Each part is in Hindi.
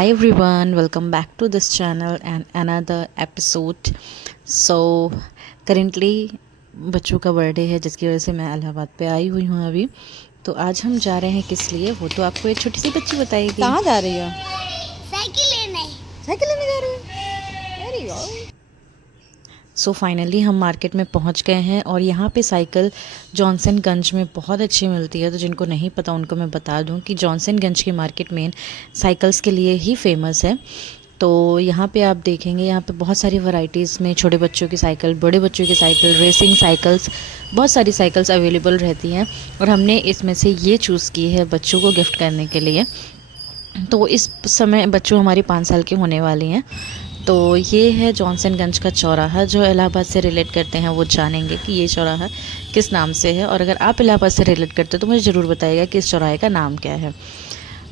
Hi everyone, welcome back to this channel and another episode. So currently बच्चों का बर्थडे है जिसकी वजह से मैं इलाहाबाद पे आई हुई हूँ अभी। तो आज हम जा रहे हैं किस लिए वो तो आपको एक छोटी सी बच्ची बताएगी। कहाँ जा रही हो? साइकिल लेने जा रही हो? Very good. सो फाइनली हम मार्केट में पहुंच गए हैं और यहाँ पे साइकिल जॉनसनगंज में बहुत अच्छी मिलती है। तो जिनको नहीं पता उनको मैं बता दूं कि जॉनसनगंज की मार्केट मेन साइकिल्स के लिए ही फेमस है। तो यहाँ पे आप देखेंगे यहाँ पे बहुत सारी वैरायटीज़ में छोटे बच्चों की साइकिल, बड़े बच्चों की साइकिल, रेसिंग साइकिल्स, बहुत सारी साइकिल्स अवेलेबल रहती हैं। और हमने इसमें से ये चूज़ की है बच्चों को गिफ्ट करने के लिए। तो इस समय बच्चों हमारी 5 साल की होने वाली हैं। तो ये है जॉनसनगंज का चौराहा। जो इलाहाबाद से रिलेट करते हैं वो जानेंगे कि ये चौराहा किस नाम से है। और अगर आप इलाहाबाद से रिलेट करते हो तो मुझे ज़रूर बताइएगा कि इस चौराहे का नाम क्या है।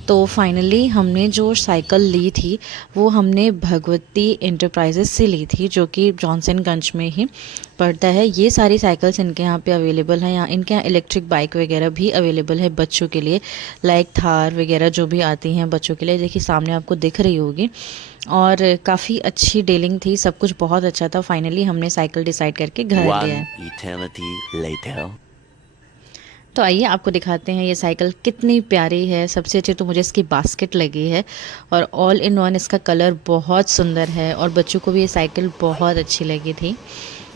तो फाइनली हमने जो साइकिल ली थी वो हमने भगवती एंटरप्राइजेस से ली थी, जो कि जॉनसनगंज में ही पड़ता है। ये सारी साइकिल्स इनके यहाँ पे अवेलेबल हैं। यहाँ इनके यहाँ इलेक्ट्रिक बाइक वगैरह भी अवेलेबल है बच्चों के लिए, लाइक थार वगैरह जो भी आती हैं बच्चों के लिए। देखिए सामने आपको दिख रही होगी। और काफ़ी अच्छी डीलिंग थी, सब कुछ बहुत अच्छा था। फाइनली हमने साइकिल डिसाइड करके घर लिया है। तो आइए आपको दिखाते हैं ये साइकिल कितनी प्यारी है। सबसे अच्छी तो मुझे इसकी बास्केट लगी है और ऑल इन वन इसका कलर बहुत सुंदर है। और बच्चों को भी ये साइकिल बहुत अच्छी लगी थी।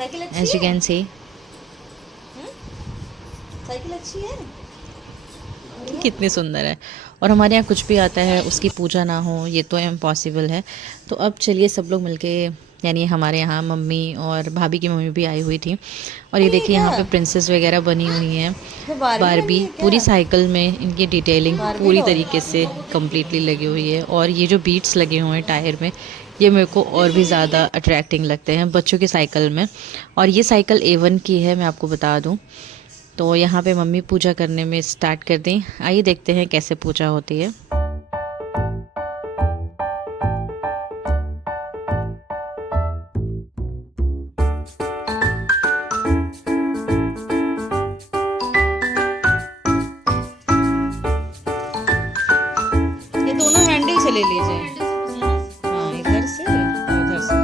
As you can see cycle अच्छी है, कितनी सुंदर है। और हमारे यहाँ कुछ भी आता है उसकी पूजा ना हो ये तो इम्पॉसिबल है। तो अब चलिए सब लोग मिलके, यानी हमारे यहाँ मम्मी और भाभी की मम्मी भी आई हुई थी। और ये देखिए यहाँ पे प्रिंसेस वगैरह बनी हुई हैं, बारबी। पूरी साइकिल में इनकी डिटेलिंग पूरी तरीके से कम्प्लीटली लगी हुई है। और ये जो बीट्स लगे हुए हैं टायर में, ये मेरे को और भी ज़्यादा अट्रैक्टिंग लगते हैं बच्चों की साइकिल में। और ये साइकिल A1 की है, मैं आपको बता दूँ। तो यहाँ पे मम्मी पूजा करने में स्टार्ट कर दी। आइए देखते हैं कैसे पूजा होती है। ये दोनों हैंडल से ले लीजिए। हाँ, इधर से और उधर से।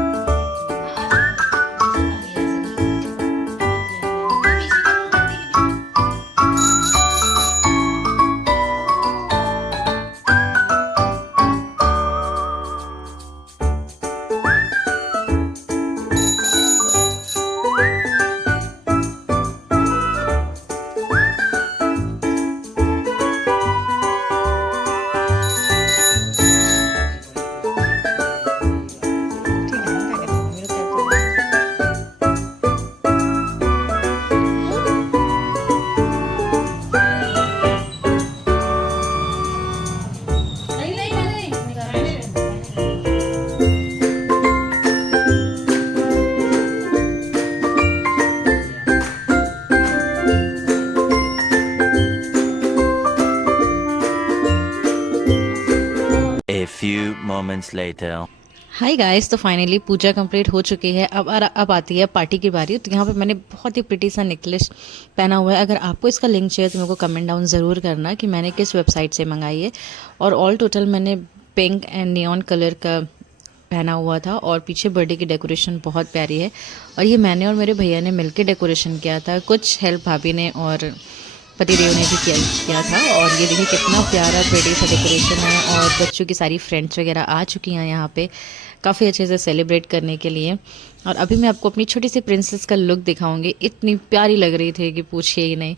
A few moments later. Hi guys, तो फाइनली पूजा कंप्लीट हो चुकी है। अब आती है पार्टी की बारी। तो यहाँ पे मैंने बहुत ही प्रिटी सा नेकलेस पहना हुआ है। अगर आपको इसका लिंक चाहिए तो मेरे को कमेंट डाउन ज़रूर करना कि मैंने किस वेबसाइट से मंगाई है। और ऑल टोटल मैंने पिंक एंड नियॉन कलर का पहना हुआ था। और पीछे बर्थडे की डेकोरेशन बहुत प्यारी है। और ये मैंने और मेरे भैया ने मिलकर डेकोरेशन किया था। कुछ हेल्प भाभी ने और पतिदेव ने भी किया था। और ये देखिए कितना प्यारा प्रेटी सा डेकोरेशन है। और बच्चों की सारी फ्रेंड्स वगैरह आ चुकी हैं यहाँ पे काफ़ी अच्छे से सेलिब्रेट करने के लिए। और अभी मैं आपको अपनी छोटी सी प्रिंसेस का लुक दिखाऊंगी। इतनी प्यारी लग रही थी कि पूछिए ही नहीं।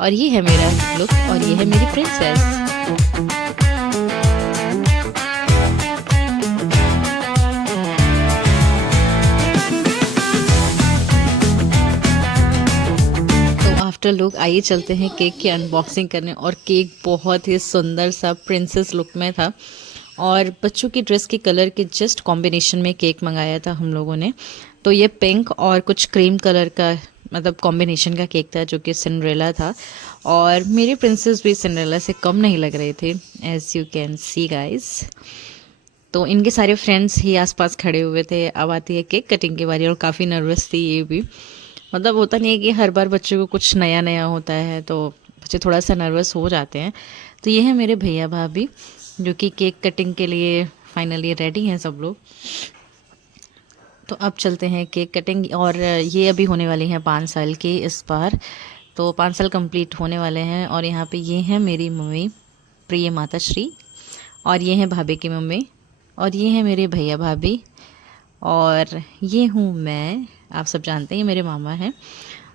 और ये है मेरा लुक और ये है मेरी प्रिंसेस। आफ्टर लुक आइए चलते हैं केक की अनबॉक्सिंग करने। और केक बहुत ही सुंदर सा प्रिंसेस लुक में था। और बच्चों की ड्रेस के कलर के जस्ट कॉम्बिनेशन में केक मंगाया था हम लोगों ने। तो ये पिंक और कुछ क्रीम कलर का मतलब कॉम्बिनेशन का केक था जो कि सिंड्रेला था। और मेरी प्रिंसेस भी सिंड्रेला से कम नहीं लग रही थी, as you can see guys. तो इनके सारे फ्रेंड्स ही आसपास खड़े हुए थे। अब आती है केक कटिंग की बारी। और काफ़ी नर्वस थी ये भी। मतलब होता नहीं है कि हर बार बच्चों को कुछ नया नया होता है तो बच्चे थोड़ा सा नर्वस हो जाते हैं। तो ये है मेरे भैया भाभी जो कि केक कटिंग के लिए फाइनली रेडी हैं सब लोग। तो अब चलते हैं केक कटिंग। और ये अभी होने वाली हैं 5 साल की इस बार, तो 5 साल कंप्लीट होने वाले हैं। और यहाँ पे ये हैं मेरी मम्मी प्रिय माता श्री, और ये हैं भाभी की मम्मी, और ये हैं मेरे भैया भाभी, और ये हूँ मैं। आप सब जानते हैं ये मेरे मामा हैं।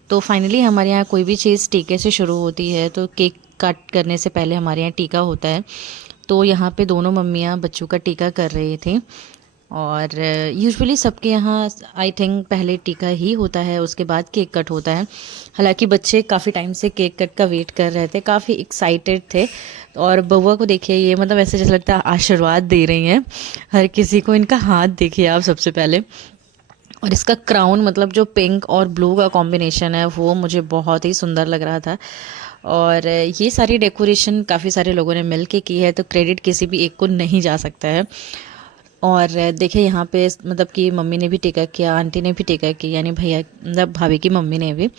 तो फाइनली हमारे यहाँ कोई भी चीज़ टीके से शुरू होती है, तो केक कट करने से पहले हमारे यहाँ टीका होता है। तो यहाँ पे दोनों मम्मियाँ बच्चों का टीका कर रही थी। और यूजुअली सबके यहाँ आई थिंक पहले टीका ही होता है, उसके बाद केक कट होता है। हालांकि बच्चे काफ़ी टाइम से केक कट का वेट कर रहे थे, काफ़ी एक्साइटेड थे। और बउआ को देखिए, ये मतलब ऐसे जैसे लगता है आशीर्वाद दे रही हैं हर किसी को। इनका हाथ देखिए आप सबसे पहले, और इसका क्राउन मतलब जो पिंक और ब्लू का कॉम्बिनेशन है वो मुझे बहुत ही सुंदर लग रहा था। और ये सारी डेकोरेशन काफ़ी सारे लोगों ने मिल के की है, तो क्रेडिट किसी भी एक को नहीं जा सकता है। और देखिए यहाँ पे मतलब कि मम्मी ने भी टीका किया, आंटी ने भी टीका किया, यानी भैया मतलब भाभी की मम्मी ने भी।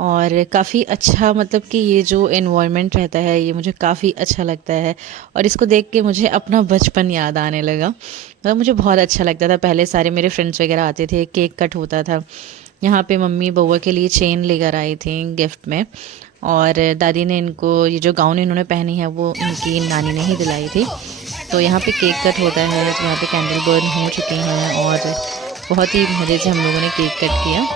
और काफ़ी अच्छा मतलब कि ये जो एनवायरनमेंट रहता है ये मुझे काफ़ी अच्छा लगता है। और इसको देख के मुझे अपना बचपन याद आने लगा। मतलब मुझे बहुत अच्छा लगता था, पहले सारे मेरे फ्रेंड्स वगैरह आते थे, केक कट होता था। यहाँ पे मम्मी बउआ के लिए चेन लेकर आई थी गिफ्ट में, और दादी ने इनको ये जो गाउन इन्होंने पहनी है वो इनकी नानी ने ही दिलाई थी। तो यहाँ पे केक कट होता है, तो यहाँ पे कैंडल बर्न हो चुकी हैं, और बहुत ही मज़े से हम लोगों ने केक कट किया।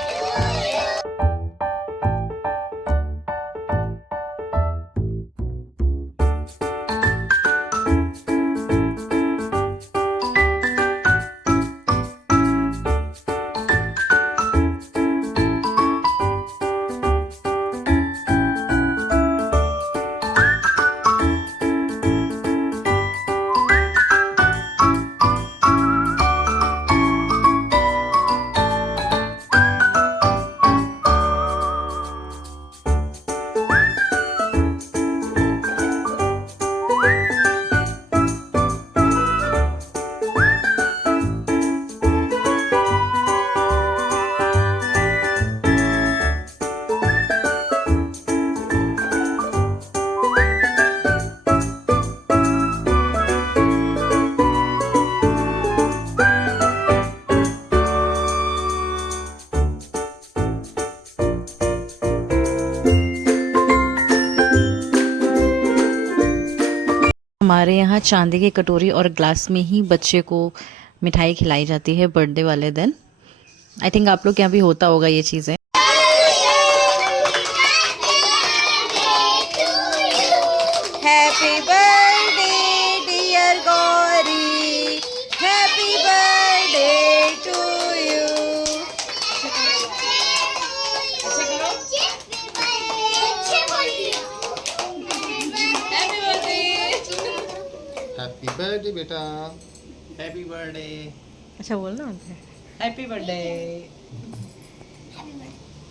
हमारे यहाँ चांदी की कटोरी और ग्लास में ही बच्चे को मिठाई खिलाई जाती है बर्थडे वाले दिन। आई थिंक आप लोग के यहाँ भी होता होगा ये चीज़ें। Happy birthday dear Gauri, happy birthday to you. Happy birthday बेटा, हैप्पी बर्थडे। अच्छा बोलना होता है happy birthday,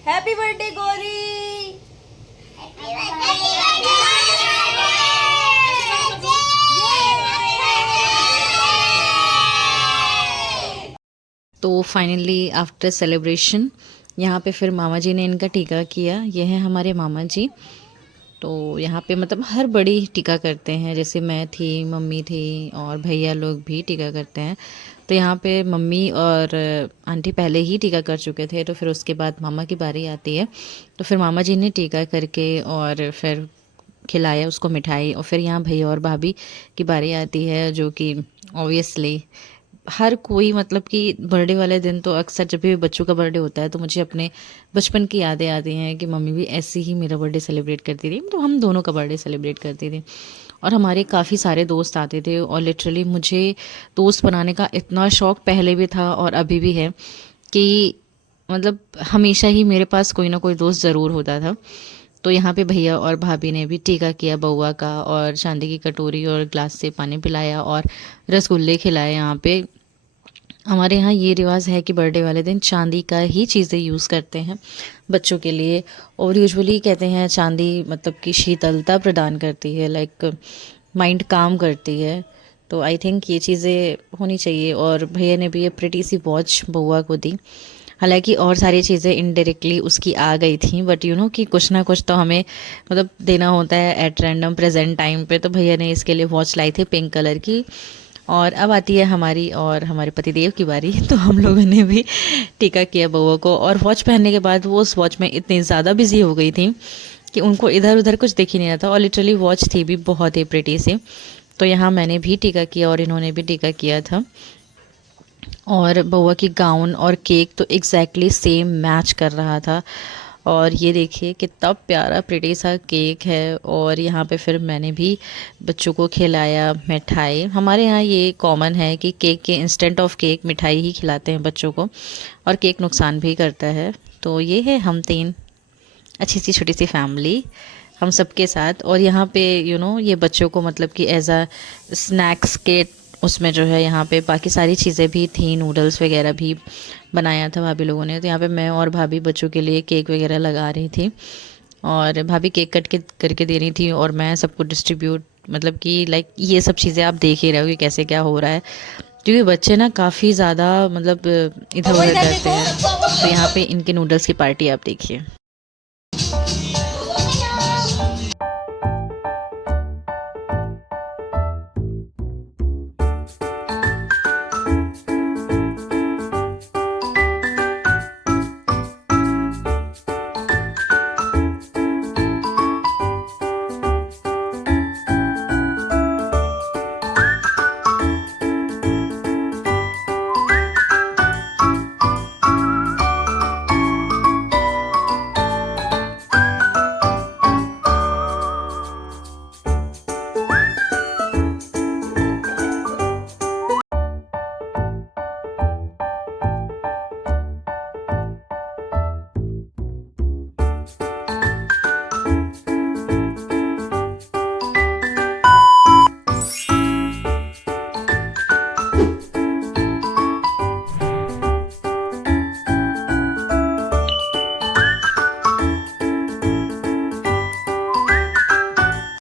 happy birthday Gauri. तो फाइनली आफ्टर सेलिब्रेशन यहाँ पे फिर मामा जी ने इनका टीका किया। ये हैं हमारे मामा जी। तो यहाँ पे मतलब हर बड़ी टीका करते हैं, जैसे मैं थी, मम्मी थी, और भैया लोग भी टीका करते हैं। तो यहाँ पे मम्मी और आंटी पहले ही टीका कर चुके थे, तो फिर उसके बाद मामा की बारी आती है। तो फिर मामा जी ने टीका करके और फिर खिलाया उसको मिठाई, और फिर यहाँ भैया और भाभी की बारी आती है, जो कि ऑब्वियसली हर कोई मतलब कि बर्थडे वाले दिन तो अक्सर जब भी बच्चों का बर्थडे होता है तो मुझे अपने बचपन की यादें आती हैं कि मम्मी भी ऐसे ही मेरा बर्थडे सेलिब्रेट करती थी, तो हम दोनों का बर्थडे सेलिब्रेट करती थी। और हमारे काफ़ी सारे दोस्त आते थे, और लिटरली मुझे दोस्त बनाने का इतना शौक़ पहले भी था और अभी भी है कि मतलब हमेशा ही मेरे पास कोई ना कोई दोस्त ज़रूर होता था। तो यहाँ पे भैया और भाभी ने भी टीका किया बउआ का, और चांदी की कटोरी और ग्लास से पानी पिलाया और रसगुल्ले खिलाए। यहाँ पे हमारे यहाँ ये रिवाज है कि बर्थडे वाले दिन चांदी का ही चीज़ें यूज़ करते हैं बच्चों के लिए। और यूजुअली कहते हैं चांदी मतलब कि शीतलता प्रदान करती है, लाइक माइंड काम करती है। तो आई थिंक ये चीज़ें होनी चाहिए। और भैया ने भी ये प्रिटी सी वॉच बउआ को दी। हालांकि और सारी चीज़ें इनडायरेक्टली उसकी आ गई थी, बट यू नो कि कुछ ना कुछ तो हमें मतलब देना होता है एट रैंडम प्रेजेंट टाइम पे। तो भैया ने इसके लिए वॉच लाई थी पिंक कलर की, और अब आती है हमारी और हमारे पतिदेव की बारी। तो हम लोगों ने भी टीका किया बउआ को, और वॉच पहनने के बाद वो उस वॉच में इतनी ज़्यादा बिजी हो गई थी कि उनको इधर उधर कुछ दिख ही नहीं रहा था, और लिटरली वॉच थी भी बहुत ही प्रिटी सी। तो यहाँ मैंने भी टीका किया और इन्होंने भी टीका किया था। और बउआ की गाउन और केक तो एग्जैक्टली सेम मैच कर रहा था। और ये देखिए कितना प्यारा प्रिटी सा केक है। और यहाँ पे फिर मैंने भी बच्चों को खिलाया मिठाई। हमारे यहाँ ये कॉमन है कि केक के इंस्टेंट ऑफ केक मिठाई ही खिलाते हैं बच्चों को, और केक नुकसान भी करता है। तो ये है हम तीन अच्छी सी छोटी सी फैमिली हम सबके साथ। और यहाँ पे ये बच्चों को मतलब कि एज अ स्नैक्स के उसमें जो है यहाँ पे बाकी सारी चीज़ें भी थी, नूडल्स वगैरह भी बनाया था भाभी लोगों ने। तो यहाँ पे मैं और भाभी बच्चों के लिए केक वगैरह लगा रही थी, और भाभी केक कट के करके दे रही थी, और मैं सबको डिस्ट्रीब्यूट, मतलब कि लाइक ये सब चीज़ें आप देख ही रहे हो कि कैसे क्या हो रहा है, क्योंकि बच्चे ना काफ़ी ज़्यादा मतलब इधर उधर करते हैं। तो यहाँ पे इनके नूडल्स की पार्टी आप देखिए।